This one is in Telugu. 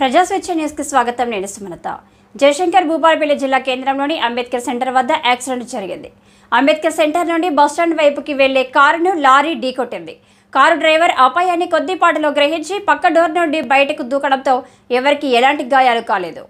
ప్రజాస్వేచ్ఛ న్యూస్కి స్వాగతం. నేను సుమలత. జయశంకర్ భూపాలపల్లి జిల్లా కేంద్రంలోని అంబేద్కర్ సెంటర్ వద్ద యాక్సిడెంట్ జరిగింది. అంబేద్కర్ సెంటర్ నుండి బస్టాండ్ వైపుకి వెళ్లే కారును లారీ ఢీకొట్టింది. కారు డ్రైవర్ అపాయాన్ని కొద్దిపాటులో గ్రహించి పక్క డోర్ నుండి బయటకు దూకడంతో ఎవరికీ ఎలాంటి గాయాలు కాలేదు.